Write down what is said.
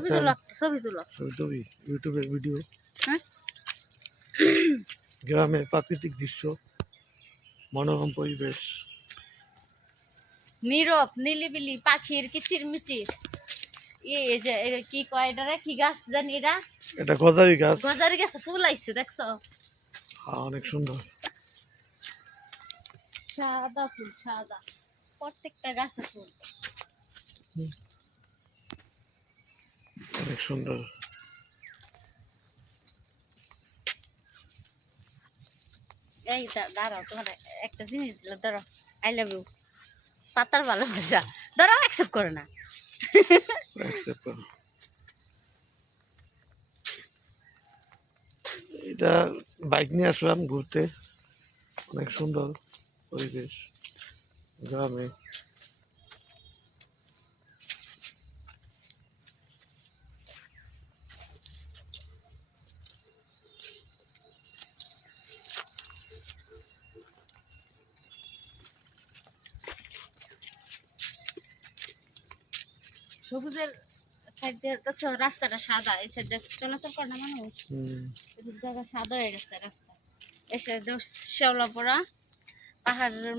ছবি তুলো ছবি ইউটিউবের ভিডিও হ্যাঁ গ্রামের প্রাকৃতিক দৃশ্য মনোরম পরিবেশ নীরব নিলিবিলি পাখির কিচিরমিচির এই যে কি কয় এটা কি গাছ জানি এটা গজারি গাছ গজারি গাছে ফুল আইছে দেখছো অনেক সুন্দর সাদা ফুল সাদা প্রত্যেকটা গাছে ফুল অনেক সুন্দর এই দাঁড়াও তোমার একটা জিনিস দিল ধরো আই লাভ ইউ পাতার ভালোবাসা ধরো অ্যাকসেপ্ট করে না এটা বাইক নিয়ে আসলাম ঘুরতে অনেক সুন্দর পরিবেশ গ্রামে সবুজের সাইড দিয়ে দেখছো রাস্তাটা সাদা এই সাইড দিয়ে চলাচল করে না মানুষ জায়গা সাদা হয়ে গেছে রাস্তা এসে শ্যাওলা পড়া পাহাড়ের মতো